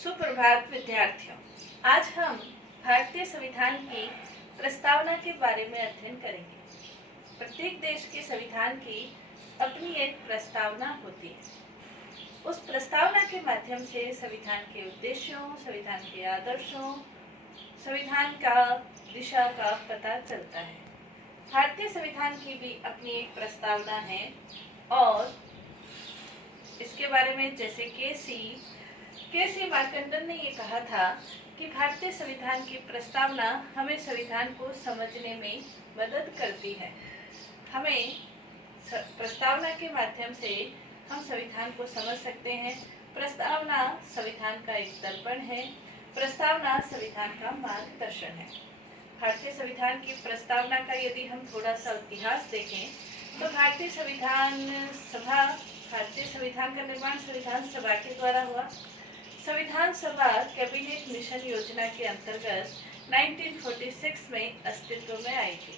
सुप्रभात विद्यार्थियों। आज हम भारतीय संविधान की प्रस्तावना के बारे में अध्ययन करेंगे। प्रत्येक देश के संविधान की अपनी एक प्रस्तावना होती है। उस प्रस्तावना के माध्यम से संविधान के उद्देश्यों, संविधान के आदर्शों, संविधान का दिशा का पता चलता है। भारतीय संविधान की भी अपनी एक प्रस्तावना है और इसके बारे में जैसे के.सी. मार्कंडन ने ये कहा था कि भारतीय संविधान की प्रस्तावना हमें संविधान को समझने में मदद करती है। हमें प्रस्तावना के माध्यम से हम संविधान को समझ सकते हैं। प्रस्तावना संविधान का एक दर्पण है। प्रस्तावना संविधान का मार्गदर्शन है। भारतीय संविधान की प्रस्तावना का यदि हम थोड़ा सा इतिहास देखें तो भारतीय संविधान का निर्माण संविधान सभा के द्वारा हुआ। संविधान सभा कैबिनेट मिशन योजना के अंतर्गत 1946 में अस्तित्व में आई थी।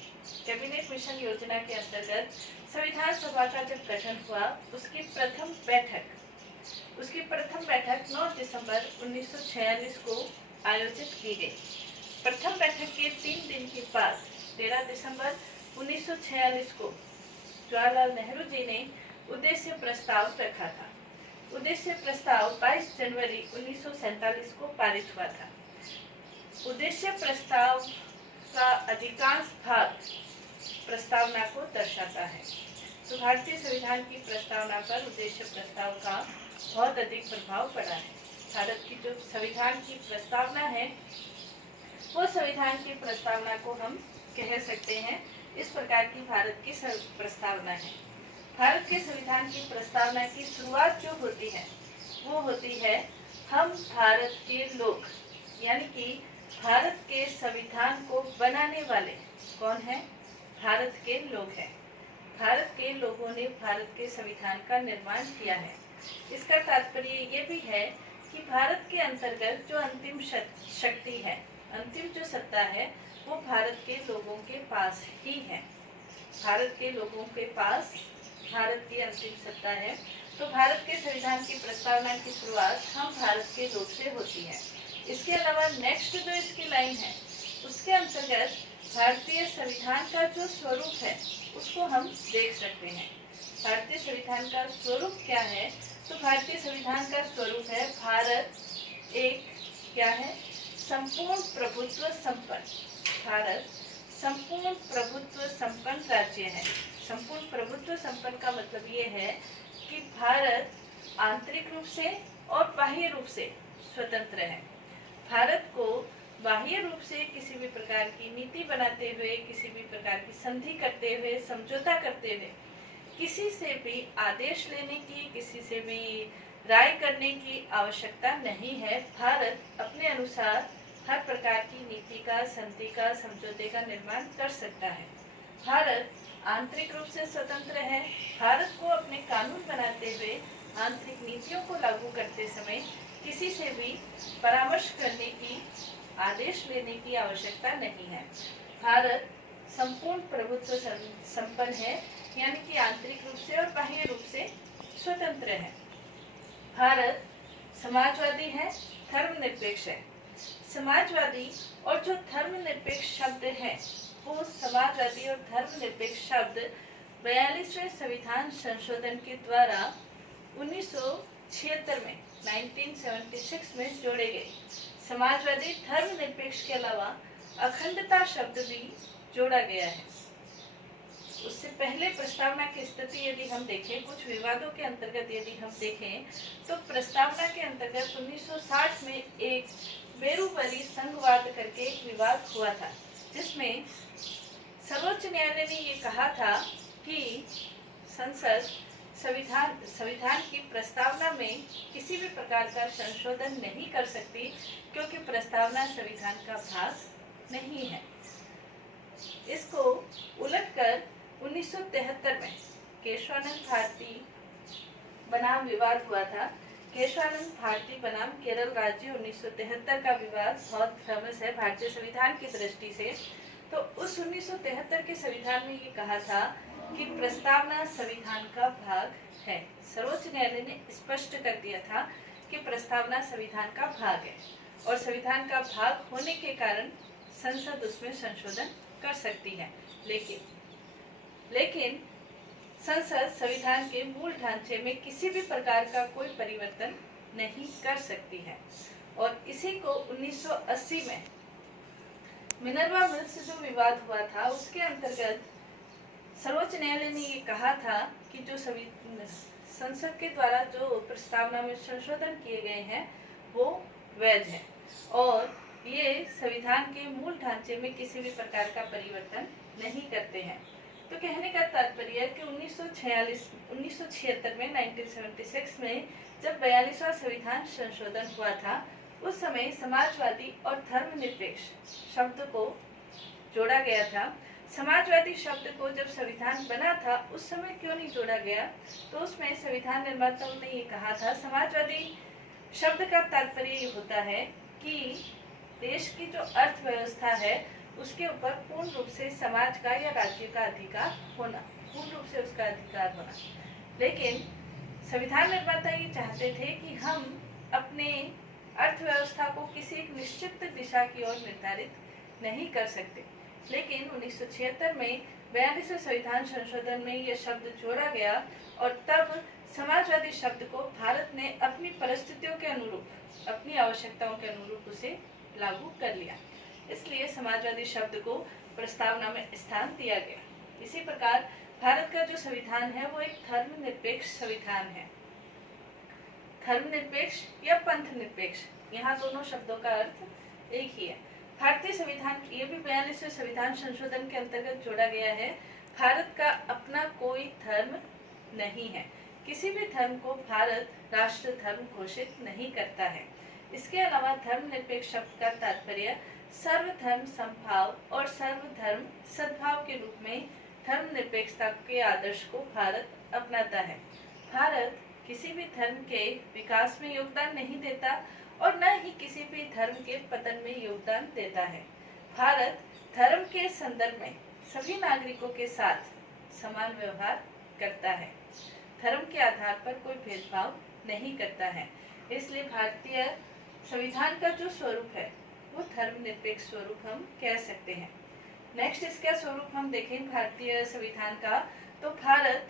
कैबिनेट मिशन योजना के अंतर्गत संविधान सभा का जब गठन हुआ, उसकी प्रथम बैठक 9 दिसंबर 1946 को आयोजित की गई। प्रथम बैठक के 3 दिन के बाद 13 दिसंबर 1946 को जवाहरलाल नेहरू जी ने उद्देश्य प्रस्ताव रखा था। उद्देश्य प्रस्ताव 22 जनवरी 1947 को पारित हुआ था। उद्देश्य प्रस्ताव का अधिकांश भाग प्रस्तावना को दर्शाता है। तो भारतीय संविधान की प्रस्तावना पर उद्देश्य प्रस्ताव का बहुत अधिक प्रभाव पड़ा है। भारत की जो संविधान की प्रस्तावना है, वो संविधान की प्रस्तावना को हम कह सकते हैं। इस प्रकार की भारत की प्रस्तावना है। भारत के संविधान की प्रस्तावना की शुरुआत जो होती है वो होती है हम भारत के लोग, यानी कि भारत के संविधान को बनाने वाले कौन है? भारत के लोग हैं। भारत के लोगों ने भारत के संविधान का निर्माण किया है। इसका तात्पर्य ये भी है कि भारत के अंतर्गत जो अंतिम शक्ति है, अंतिम जो सत्ता है, वो भारत के लोगों के पास ही है। भारत के लोगों के पास भारत की अंतिम सत्ता है। तो भारत के संविधान की प्रस्तावना की शुरुआत हम भारत के लोग से होती है। इसके अलावा नेक्स्ट जो इसकी लाइन है, उसके अंतर्गत भारतीय संविधान का जो स्वरूप है उसको हम देख सकते हैं। भारतीय संविधान का स्वरूप क्या है? तो भारतीय संविधान का स्वरूप है भारत एक क्या है? संपूर्ण प्रभुत्व संपन्न। भारत संपूर्ण प्रभुत्व संपन्न राज्य है। संपूर्ण प्रभुत्व संपन्न का मतलब ये है कि भारत आंतरिक रूप से और बाह्य रूप से स्वतंत्र है। भारत को बाह्य रूप से किसी भी प्रकार की नीति बनाते हुए, किसी भी प्रकार की संधि करते हुए, समझौता करते हुए, किसी से भी आदेश लेने की, किसी से भी राय करने की आवश्यकता नहीं है। भारत अपने अनुसार हर प्रकार की नीति का, संधि का, समझौते का निर्माण कर सकता है। भारत आंतरिक रूप से स्वतंत्र है। भारत को अपने कानून बनाते हुए आंतरिक नीतियों को लागू करते समय किसी से भी परामर्श करने की, आदेश लेने की आवश्यकता नहीं है। भारत संपूर्ण प्रभुत्व संपन्न है, यानी कि आंतरिक रूप से और बाह्य रूप से स्वतंत्र है। भारत समाजवादी है, धर्मनिरपेक्ष है। समाजवादी और जो धर्मनिरपेक्ष शब्द है, वो समाजवादी और धर्मनिरपेक्ष शब्द 42वें संविधान संशोधन के द्वारा 1976 में 1976 में जोड़े गए। समाजवादी धर्मनिरपेक्ष के अलावा अखंडता शब्द भी जोड़ा गया है। उससे पहले प्रस्तावना की स्थिति यदि हम देखें, कुछ विवादों के अंतर्गत यदि हम देखें, तो प्रस्तावना के अंतर्गत 1960 में एक बेरुबरी संघवाद करके एक विवाद हुआ था, जिसमें सर्वोच्च न्यायालय ने ये कहा था कि संसद संविधान की प्रस्तावना में किसी भी प्रकार का संशोधन नहीं कर सकती, क्योंकि प्रस्तावना संविधान का भाग नहीं है। इसको उलटकर 1973 में केशवानंद भारती बनाम विवाद हुआ था। केशवानंद भारती बनाम केरल राज्य 1973 का विवाद बहुत फेमस है भारतीय संविधान की दृष्टि से। तो उस 1973 के संविधान में ये कहा था कि प्रस्तावना संविधान का भाग है। सर्वोच्च न्यायालय ने स्पष्ट कर दिया था कि प्रस्तावना संविधान का भाग है और संविधान का भाग होने के कारण संसद उसमें संशोधन कर सकती है। लेकिन संसद संविधान के मूल ढांचे में किसी भी प्रकार का कोई परिवर्तन नहीं कर सकती है। और इसी को 1980 में मिनर्वा मिल्स से जो विवाद हुआ था उसके अंतर्गत सर्वोच्च न्यायालय ने ये कहा था कि जो संसद के द्वारा जो प्रस्तावना में संशोधन किए गए हैं वो वैध है और ये संविधान के मूल ढांचे में किसी भी प्रकार का परिवर्तन नहीं करते हैं। तो कहने का तात्पर्य है कि 1976 में 1976 में जब 42वां संविधान संशोधन हुआ था उस समय समाजवादी और धर्मनिरपेक्ष शब्द को जोड़ा गया था। समाजवादी शब्द को जब संविधान बना था उस समय क्यों नहीं जोड़ा गया, तो उसमें संविधान निर्माताओं ने ये कहा था समाजवादी शब्द का तात्पर्य ये होता है कि देश की जो अर्थव्यवस्था है उसके ऊपर पूर्ण रूप से समाज का या राज्य का अधिकार होना, पूर्ण रूप से उसका अधिकार होना। लेकिन संविधान निर्माता ये चाहते थे कि हम अपने अर्थव्यवस्था को किसी एक निश्चित दिशा की ओर निर्धारित नहीं कर सकते। लेकिन 1976 में 42वें संविधान संशोधन में यह शब्द जोड़ा गया और तब समाजवादी शब्द को भारत ने अपनी परिस्थितियों के अनुरूप, अपनी आवश्यकताओं के अनुरूप उसे लागू कर लिया। इसलिए समाजवादी शब्द को प्रस्तावना में स्थान दिया गया। इसी प्रकार भारत का जो संविधान है वो एक धर्मनिरपेक्ष संविधान है। धर्मनिरपेक्ष या पंथ निरपेक्ष, यहाँ दोनों शब्दों का अर्थ एक ही है। भारतीय संविधान ये भी 42वें संविधान संशोधन के अंतर्गत जोड़ा गया है। भारत का अपना कोई धर्म नहीं है, किसी भी धर्म को भारत राष्ट्र धर्म घोषित नहीं करता है। इसके अलावा धर्मनिरपेक्ष शब्द का तात्पर्य सर्वधर्म समभाव और सर्वधर्म सद्भाव के रूप में धर्मनिरपेक्षता के आदर्श को भारत अपनाता है। भारत किसी भी धर्म के विकास में योगदान नहीं देता और न ही किसी भी धर्म के पतन में योगदान देता है। भारत धर्म के संदर्भ में सभी नागरिकों के साथ समान व्यवहार करता है, धर्म के आधार पर कोई भेदभाव नहीं करता है। इसलिए भारतीय संविधान का जो स्वरूप है वो धर्मनिरपेक्ष स्वरूप हम कह सकते हैं। नेक्स्ट इसका स्वरूप हम देखें भारतीय संविधान का, तो भारत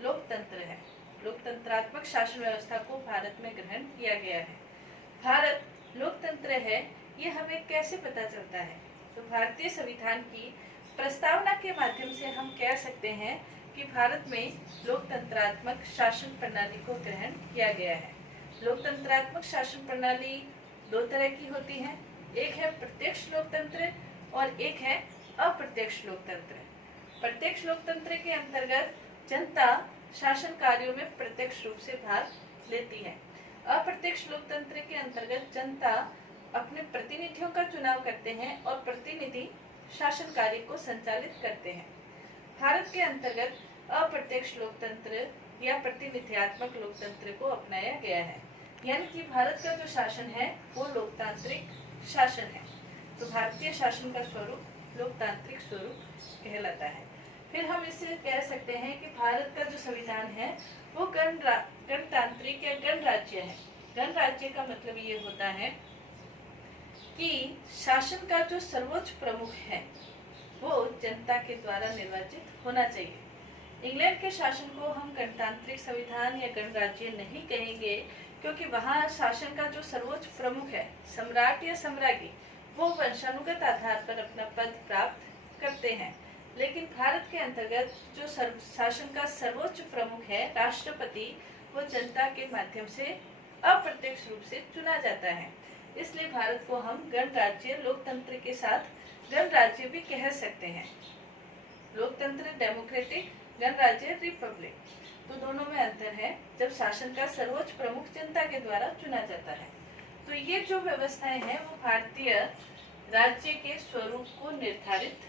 लोकतंत्र है। लोकतंत्रात्मक शासन व्यवस्था को भारत में ग्रहण किया गया है। भारत लोकतंत्र है, ये हमें कैसे पता चलता है, तो भारतीय संविधान की प्रस्तावना के माध्यम से हम कह सकते हैं कि भारत में लोकतंत्रात्मक शासन प्रणाली को ग्रहण किया गया है। लोकतंत्रात्मक शासन प्रणाली दो तरह की होती है, एक है प्रत्यक्ष लोकतंत्र और एक है अप्रत्यक्ष लोकतंत्र। प्रत्यक्ष लोकतंत्र के अंतर्गत जनता शासन कार्यों में प्रत्यक्ष रूप से भाग लेती है। अप्रत्यक्ष लोकतंत्र के अंतर्गत जनता अपने प्रतिनिधियों का चुनाव करते हैं और प्रतिनिधि शासन कार्य को संचालित करते हैं। भारत के अंतर्गत अप्रत्यक्ष लोकतंत्र या प्रतिनिधियात्मक लोकतंत्र को अपनाया गया है, यानी कि भारत का जो शासन है वो लोकतांत्रिक शासन है। तो भारतीय शासन का स्वरूप लोकतांत्रिक स्वरूप कहलाता है। फिर हम इससे कह सकते हैं कि भारत का जो संविधान है वो गणतांत्रिक या गणराज्य है। गणराज्य का मतलब ये होता है कि शासन का जो सर्वोच्च प्रमुख है वो जनता के द्वारा निर्वाचित होना चाहिए। इंग्लैंड के शासन को हम गणतांत्रिक संविधान या गणराज्य नहीं कहेंगे, क्योंकि वहाँ शासन का जो सर्वोच्च प्रमुख है, सम्राट या सम्राज्ञी, वो वंशानुगत आधार पर अपना पद प्राप्त करते हैं। लेकिन भारत के अंतर्गत जो शासन का सर्वोच्च प्रमुख है, राष्ट्रपति, वो जनता के माध्यम से अप्रत्यक्ष रूप से चुना जाता है। इसलिए भारत को हम गणराज्य लोकतंत्र के साथ गणराज्य भी कह सकते हैं। लोकतंत्र डेमोक्रेटिक, गणराज्य रिपब्लिक, तो दोनों में अंतर है जब शासन का सर्वोच्च प्रमुख जनता के द्वारा चुना जाता है। तो ये जो व्यवस्थाएं हैं वो भारतीय राज्य के स्वरूप को निर्धारित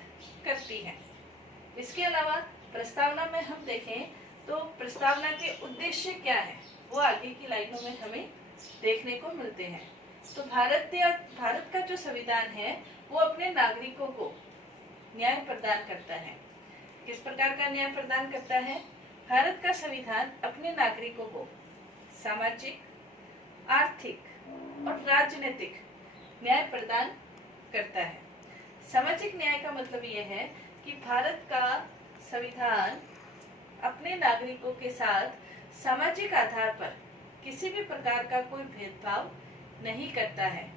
करती हैं। इसके अलावा प्रस्तावना में हम देखें तो प्रस्तावना के उद्देश्य क्या है वो आगे की लाइनों में हमें देखने को मिलते हैं। तो भारत का जो संविधान है वो अपने नागरिकों को न्याय प्रदान करता है। किस प्रकार का न्याय प्रदान करता है? भारत का संविधान अपने नागरिकों को सामाजिक, आर्थिक और राजनीतिक न्याय प्रदान करता है। सामाजिक न्याय का मतलब यह है कि भारत का संविधान अपने नागरिकों के साथ सामाजिक आधार पर किसी भी प्रकार का कोई भेदभाव नहीं करता है।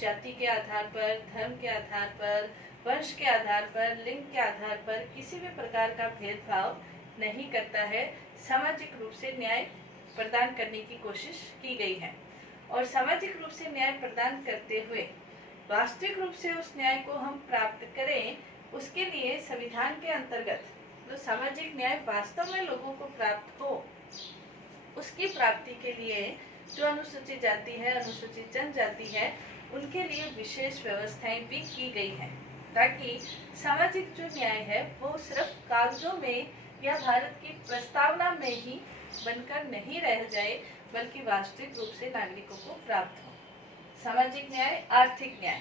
जाति के आधार पर, धर्म के आधार पर, वंश के आधार पर, लिंग के आधार पर किसी भी प्रकार का भेदभाव नहीं करता है। सामाजिक रूप से न्याय प्रदान करने की कोशिश की गई है और सामाजिक रूप से न्याय प्रदान करते हुए वास्तविक रूप से उस न्याय को हम प्राप्त करें, उसके लिए संविधान के अंतर्गत जो सामाजिक न्याय वास्तव में लोगों को प्राप्त हो, उसकी प्राप्ति के लिए जो अनुसूचित जाति है, अनुसूचित जनजाति है, उनके लिए विशेष व्यवस्थाएं भी की गई हैं, ताकि सामाजिक जो न्याय है वो सिर्फ कागजों में या भारत की प्रस्तावना में ही बनकर नहीं रह जाए, बल्कि वास्तविक रूप से नागरिकों को प्राप्त हो। सामाजिक न्याय, आर्थिक न्याय।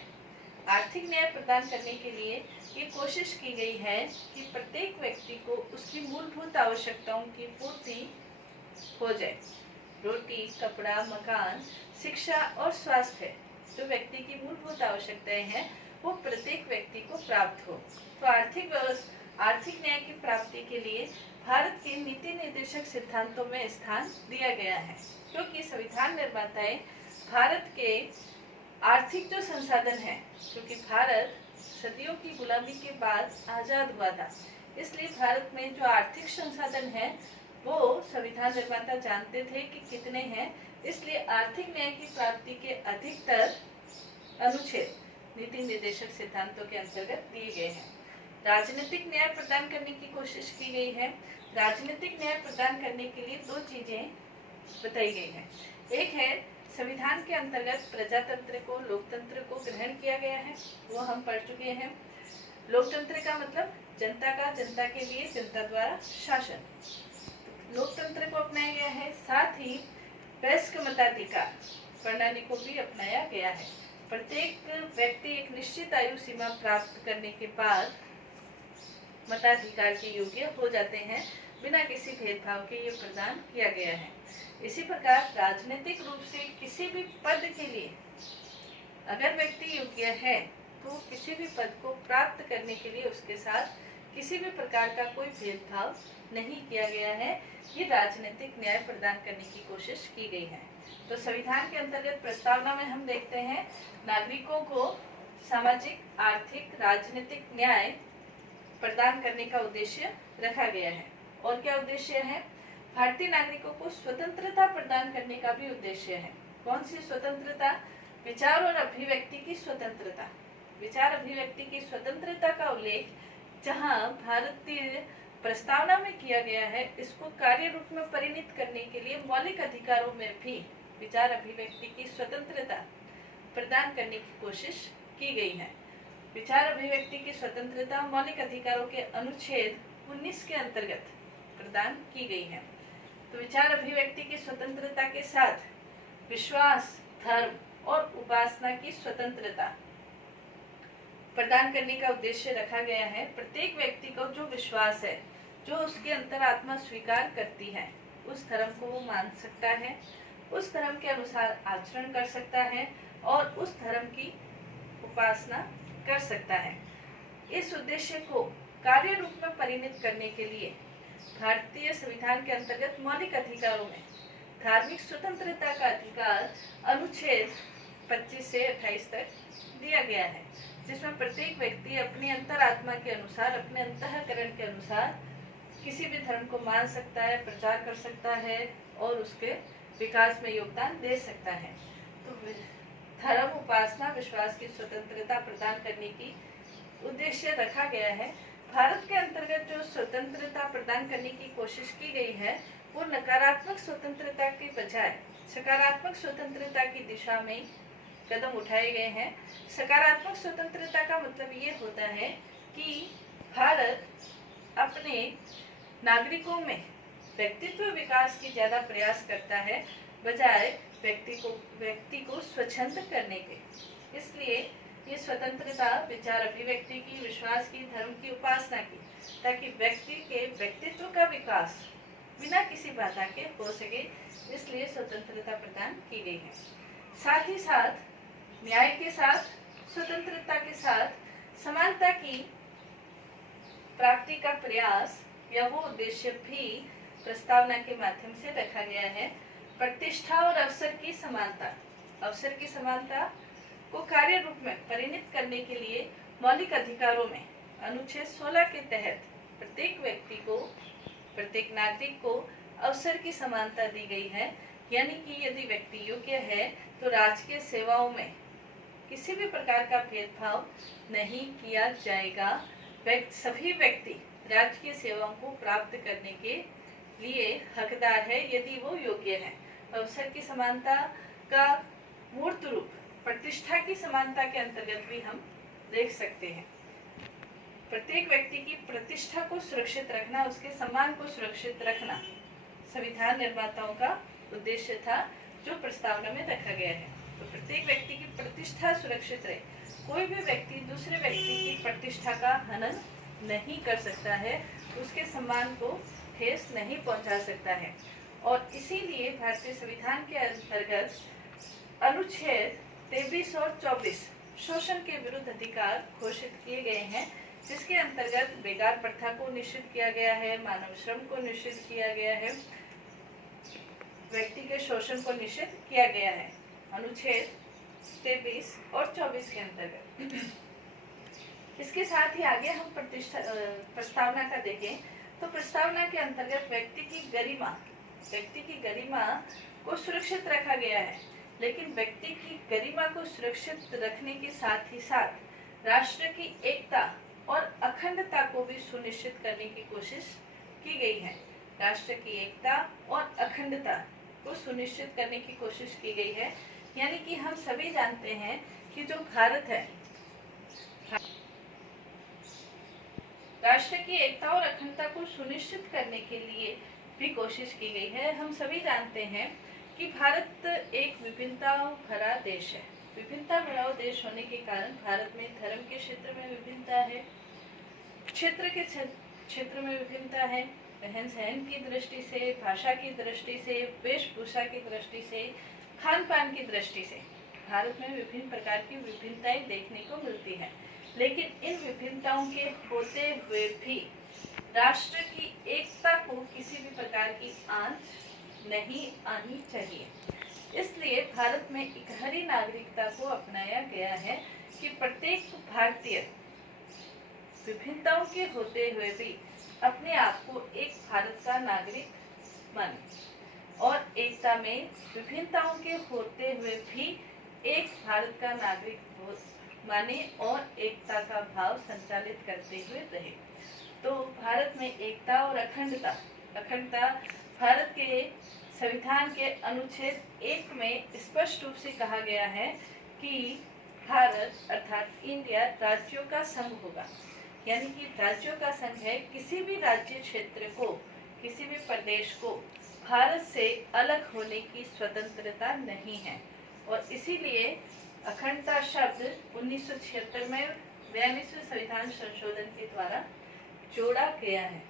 आर्थिक न्याय प्रदान करने के लिए ये कोशिश की गई है कि प्रत्येक व्यक्ति को उसकी मूलभूत आवश्यकताओं की पूर्ति हो जाए। रोटी, कपड़ा, मकान, शिक्षा और स्वास्थ्य जो व्यक्ति की मूलभूत आवश्यकताएं हैं वो प्रत्येक व्यक्ति को प्राप्त हो। तो आर्थिक न्याय की प्राप्ति के लिए भारत के नीति निर्देशक सिद्धांतों में स्थान दिया गया है, क्योंकि संविधान निर्माताएं भारत के आर्थिक जो संसाधन है, क्योंकि भारत सदियों की गुलामी के बाद आजाद हुआ था, इसलिए भारत में जो आर्थिक संसाधन है वो संविधान निर्माता जानते थे कि कितने हैं, इसलिए आर्थिक न्याय की प्राप्ति के अधिकतर अनुच्छेद नीति निर्देशक सिद्धांतों के अंतर्गत दिए गए हैं। राजनीतिक न्याय प्रदान करने की कोशिश की गई है। राजनीतिक न्याय प्रदान करने के लिए दो चीजें बताई गई हैं। एक है संविधान के अंतर्गत प्रजातंत्र को, लोकतंत्र को ग्रहण किया गया है, वो हम पढ़ चुके हैं। लोकतंत्र का मतलब जनता का, जनता के लिए, जनता द्वारा शासन। लोकतंत्र को अपनाया गया है। साथ ही वयस्क मताधिकार प्रणाली को भी अपनाया गया है। प्रत्येक व्यक्ति एक निश्चित आयु सीमा प्राप्त करने के बाद मताधिकार के योग्य हो जाते हैं, बिना किसी भेदभाव के ये प्रदान किया गया है। इसी प्रकार राजनीतिक रूप से किसी भी पद के लिए अगर व्यक्ति योग्य है तो किसी भी पद को प्राप्त करने के लिए उसके साथ किसी भी प्रकार का कोई भेदभाव नहीं किया गया है। ये राजनीतिक न्याय प्रदान करने की कोशिश की गई है। तो संविधान के अंतर्गत प्रस्तावना में हम देखते हैं नागरिकों को सामाजिक, आर्थिक, राजनीतिक न्याय प्रदान करने का उद्देश्य रखा गया है। और क्या उद्देश्य है? भारतीय नागरिकों को स्वतंत्रता प्रदान करने का भी उद्देश्य है। कौन सी स्वतंत्रता? विचार और अभिव्यक्ति की स्वतंत्रता। विचार अभिव्यक्ति की स्वतंत्रता का उल्लेख जहां भारतीय प्रस्तावना में किया गया है, इसको कार्य रूप में परिणत करने के लिए मौलिक अधिकारों में भी विचार अभिव्यक्ति की स्वतंत्रता प्रदान करने की कोशिश की गई है। विचार अभिव्यक्ति की स्वतंत्रता मौलिक अधिकारों के अनुच्छेद 19 के अंतर्गत प्रदान की गई है। तो विचार अभिव्यक्ति की स्वतंत्रता के साथ विश्वास, धर्म और उपासना की स्वतंत्रता प्रदान करने का उद्देश्य रखा गया है। प्रत्येक व्यक्ति को जो विश्वास है, जो उसकी अंतरात्मा स्वीकार करती है, उस धर्म को वो मान सकता है, उस धर्म के अनुसार आचरण कर सकता है और उस धर्म की उपासना कर सकता है। इस उद्देश्य को कार्य रूप में परिणत करने के लिए भारतीय संविधान के अंतर्गत मौलिक अधिकारों में धार्मिक स्वतंत्रता का अधिकार अनुच्छेद 25 से 28 तक दिया गया है, जिसमें प्रत्येक व्यक्ति अपनी अंतरात्मा के अनुसार, अपने अंतःकरण के अनुसार किसी भी धर्म को मान सकता है, प्रचार कर सकता है और उसके विकास में योगदान दे सकता है। तो धर्म, उपासना, विश्वास की स्वतंत्रता प्रदान करने की उद्देश्य रखा गया है। भारत के अंतर्गत जो स्वतंत्रता प्रदान करने की कोशिश की गई है वो नकारात्मक स्वतंत्रता के बजाय सकारात्मक स्वतंत्रता की दिशा में कदम उठाए गए हैं। सकारात्मक स्वतंत्रता का मतलब ये होता है कि भारत अपने नागरिकों में व्यक्तित्व विकास की ज्यादा प्रयास करता है बजाय व्यक्ति को स्वच्छंद करने के। इसलिए ये स्वतंत्रता विचार अभिव्यक्ति की, विश्वास की, धर्म की, उपासना की, ताकि व्यक्ति के व्यक्तित्व का विकास बिना किसी बाधा के हो सके, इसलिए स्वतंत्रता प्रदान की गई है। साथ ही साथ न्याय के साथ, स्वतंत्रता के साथ समानता की प्राप्ति का प्रयास या वो उद्देश्य भी प्रस्तावना के माध्यम से रखा गया है। प्रतिष्ठा और अवसर की समानता, अवसर की समानता को कार्य रूप में परिणत करने के लिए मौलिक अधिकारों में अनुच्छेद 16 के तहत प्रत्येक व्यक्ति को, प्रत्येक नागरिक को अवसर की समानता दी गई है। यानी कि यदि व्यक्ति योग्य है तो राजकीय सेवाओं में किसी भी प्रकार का भेदभाव नहीं किया जाएगा। सभी व्यक्ति राजकीय सेवाओं को प्राप्त करने के लिए हकदार है यदि वो योग्य है। अवसर की समानता का मूर्त रूप प्रतिष्ठा की समानता के अंतर्गत भी हम देख सकते हैं। प्रत्येक व्यक्ति की प्रतिष्ठा को सुरक्षित रखना, उसके सम्मान को सुरक्षित रखना संविधान निर्माताओं का उद्देश्य था, जो प्रस्तावना में रखा गया है। तो प्रत्येक व्यक्ति की प्रतिष्ठा सुरक्षित रहे, कोई भी व्यक्ति दूसरे व्यक्ति की प्रतिष्ठा का हनन नहीं कर सकता है, उसके सम्मान को ठेस नहीं पहुंचा सकता है। और इसीलिए भारतीय संविधान के अंतर्गत अनुच्छेद 23 और 24 शोषण के विरुद्ध अधिकार घोषित किए गए हैं, जिसके अंतर्गत बेगार प्रथा को निषिद्ध किया गया है, मानव श्रम को निषिद्ध किया गया है, व्यक्ति के शोषण को निषिद्ध किया गया है अनुच्छेद 23 और 24 के अंतर्गत। इसके साथ ही आगे हम प्रस्तावना का देखें तो प्रस्तावना के अंतर्गत व्यक्ति की गरिमा को सुरक्षित रखा गया है। लेकिन व्यक्ति की गरिमा को सुरक्षित रखने के साथ ही साथ राष्ट्र की एकता और अखंडता को भी सुनिश्चित करने की कोशिश की गई है। राष्ट्र की एकता और अखंडता को सुनिश्चित करने की कोशिश की गई है। यानी कि हम सभी जानते हैं कि जो भारत है, राष्ट्र की एकता और अखंडता को सुनिश्चित करने के लिए भी कोशिश की गई है। हम सभी जानते हैं कि भारत एक विभिन्नता भरा देश है। विभिन्नता भरा देश होने के कारण भारत में धर्म के क्षेत्र में विभिन्नता है, क्षेत्र के क्षेत्र में विभिन्नता है, रहन सहन की दृष्टि से, भाषा की दृष्टि से, वेशभूषा की दृष्टि से, खान पान की दृष्टि से भारत में विभिन्न प्रकार की विभिन्नताएं देखने को मिलती है। लेकिन इन विभिन्नताओं के होते हुए भी राष्ट्र की एकता को किसी भी प्रकार की आंच नहीं आनी चाहिए। इसलिए भारत में इकहरी नागरिकता को अपनाया गया है कि प्रत्येक भारतीय विभिन्नताओं के होते हुए भी अपने आप को एक भारत का नागरिक माने और एकता में विभिन्नताओं के होते हुए भी एक भारत का नागरिक माने और एकता का भाव संचालित करते हुए रहे। तो भारत में एकता और अखंडता भारत के संविधान के अनुच्छेद 1 में स्पष्ट रूप से कहा गया है कि भारत अर्थात इंडिया राज्यों का संघ होगा। यानी कि राज्यों का संघ है, किसी भी राज्य क्षेत्र को, किसी भी प्रदेश को भारत से अलग होने की स्वतंत्रता नहीं है। और इसीलिए अखंडता शब्द 1976 में 42वें संविधान संशोधन के द्वारा जोड़ा गया है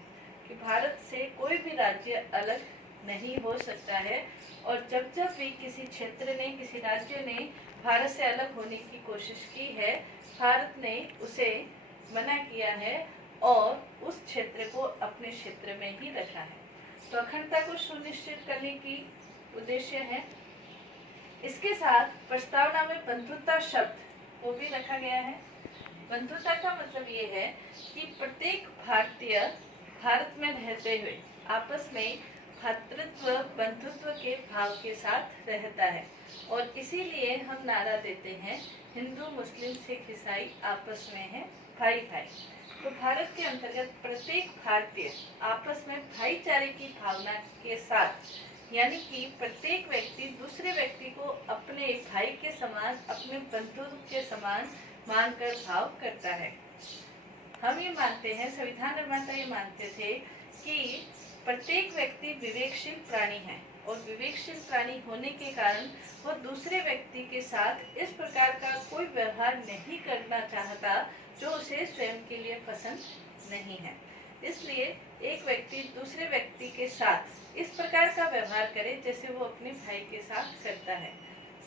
कि भारत से कोई भी राज्य अलग नहीं हो सकता है। और जब जब भी किसी क्षेत्र ने, किसी राज्य ने भारत से अलग होने की कोशिश की है, भारत ने उसे मना किया है और उस क्षेत्र को अपने क्षेत्र में ही रखा है। तो अखंडता को सुनिश्चित करने की उद्देश्य है। इसके साथ प्रस्तावना में बंधुता शब्द को भी रखा गया है। बंधुता का मतलब ये है कि प्रत्येक भारतीय भारत में रहते हुए आपस में भ्रातृत्व, बंधुत्व के भाव के साथ रहता है। और इसीलिए हम नारा देते हैं, हिंदू, मुस्लिम, सिख, ईसाई आपस में है भाई भाई। तो भारत के अंतर्गत प्रत्येक भारतीय आपस में भाईचारे की भावना के साथ, यानी कि प्रत्येक व्यक्ति दूसरे व्यक्ति को अपने भाई के समान, अपने बंधु के समान मानकर भाव करता है। हम ये मानते हैं, संविधान निर्माता ये मानते थे कि प्रत्येक व्यक्ति विवेकशील प्राणी है और विवेकशील प्राणी होने के कारण वो दूसरे व्यक्ति के साथ इस प्रकार का कोई व्यवहार नहीं करना चाहता जो उसे स्वयं के लिए पसंद नहीं है। इसलिए एक व्यक्ति दूसरे व्यक्ति के साथ इस प्रकार का व्यवहार करे जैसे वो अपने भाई के साथ करता है।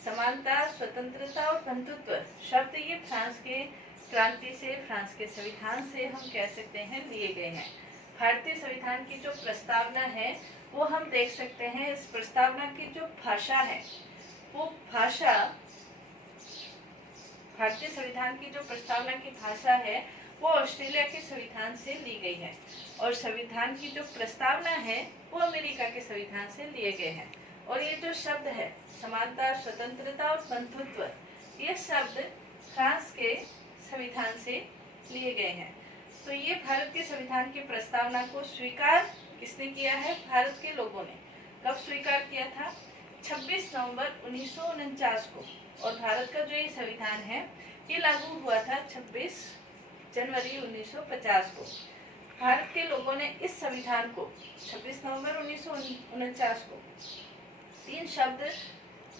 समानता, स्वतंत्रता और बंधुत्व शब्द ये फ्रांस के क्रांति से, फ्रांस के संविधान से हम कह सकते हैं लिए गए हैं। भारतीय संविधान की जो प्रस्तावना है वो हम देख सकते हैं। इस प्रस्तावना की जो भाषा है वो भाषा, भारतीय संविधान की जो प्रस्तावना की भाषा है वो ऑस्ट्रेलिया के संविधान से ली गई है और संविधान की जो प्रस्तावना है वो अमेरिका के संविधान से लिए गए हैं। और ये जो शब्द है समानता, स्वतंत्रता और बंधुत्व, ये शब्द फ्रांस के संविधान से लिए गए हैं। तो ये भारत के संविधान की प्रस्तावना को स्वीकार किसने किया है? भारत के लोगों ने। कब स्वीकार किया था? 26 नवंबर 1949 को। और भारत का जो ये संविधान है ये लागू हुआ था 26 जनवरी 1950 को। भारत के लोगों ने इस संविधान को 26 नवंबर 1949 को 3 शब्द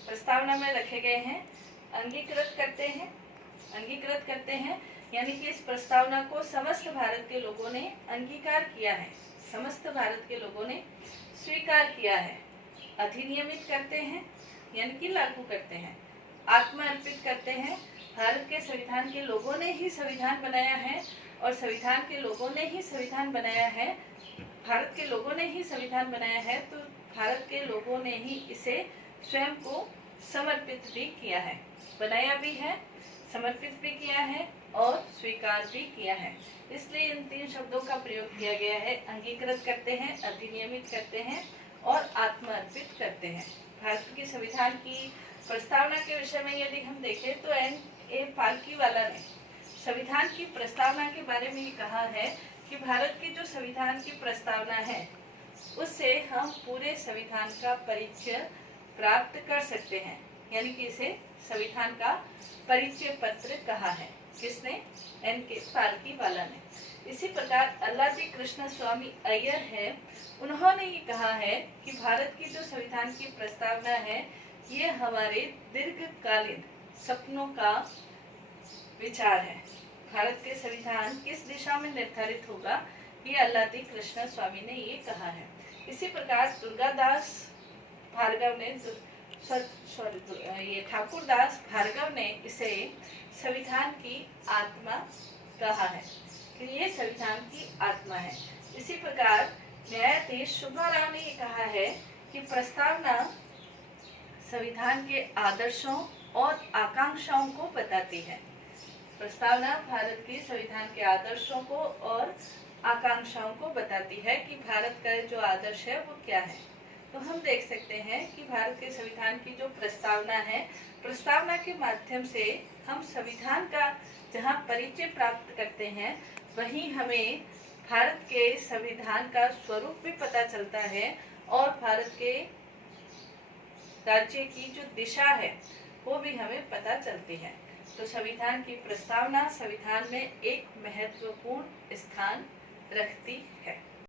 प्रस्तावना में रखे गए हैं। अंगीकृत करते हैं यानी कि इस प्रस्तावना को समस्त भारत के लोगों ने अंगीकार किया है, समस्त भारत के लोगों ने स्वीकार किया है। अधिनियमित करते हैं यानी कि लागू करते हैं। आत्मा अर्पित करते हैं, भारत के संविधान के लोगों ने ही संविधान बनाया है और संविधान के लोगों ने ही संविधान बनाया है, भारत के लोगों ने ही संविधान बनाया है, तो भारत के लोगों ने ही इसे स्वयं को समर्पित भी किया है, बनाया भी है, समर्पित भी किया है और स्वीकार भी किया है। इसलिए इन 3 शब्दों का प्रयोग किया गया है। अंगीकृत करते हैं, अधिनियमित करते हैं और आत्मा अर्पित करते हैं। भारत के संविधान की प्रस्तावना के विषय में यदि हम देखें तो N.A. पालकीवाला ने संविधान की प्रस्तावना के बारे में कहा है कि भारत की जो संविधान की प्रस्तावना है उससे हम पूरे संविधान का परिचय प्राप्त कर सकते हैं, यानी कि इसे संविधान का परिचय पत्र कहा है। किसने? N.K. पालकीवाला ने। इसी प्रकार अल्लादी कृष्ण स्वामी अय्यर है, उन्होंने ये कहा है कि भारत की जो संविधान की प्रस्तावना है ये हमारे दीर्घकालीन सपनों का विचार है। भारत के संविधान किस दिशा में निर्धारित होगा ये अल्लादी कृष्ण स्वामी ने ये कहा है। इसी प्रकार दुर्गादास भार्गव ने ठाकुरदास भार्गव ने इसे संविधान की आत्मा कहा है कि ये संविधान की आत्मा है। इसी प्रकार न्यायाधीश सुब्बा राव ने ये कहा है कि प्रस्तावना संविधान के आदर्शों और आकांक्षाओं को बताती है। प्रस्तावना भारत के संविधान के आदर्शों को और आकांक्षाओं को बताती है कि भारत का जो आदर्श है वो क्या है। तो हम देख सकते हैं कि भारत के संविधान की जो प्रस्तावना है, प्रस्तावना के माध्यम से हम संविधान का जहां परिचय प्राप्त करते हैं वहीं हमें भारत के संविधान का स्वरूप भी पता चलता है और भारत के राज्य की जो दिशा है वो भी हमें पता चलती है। तो संविधान की प्रस्तावना संविधान में एक महत्वपूर्ण स्थान रखती है।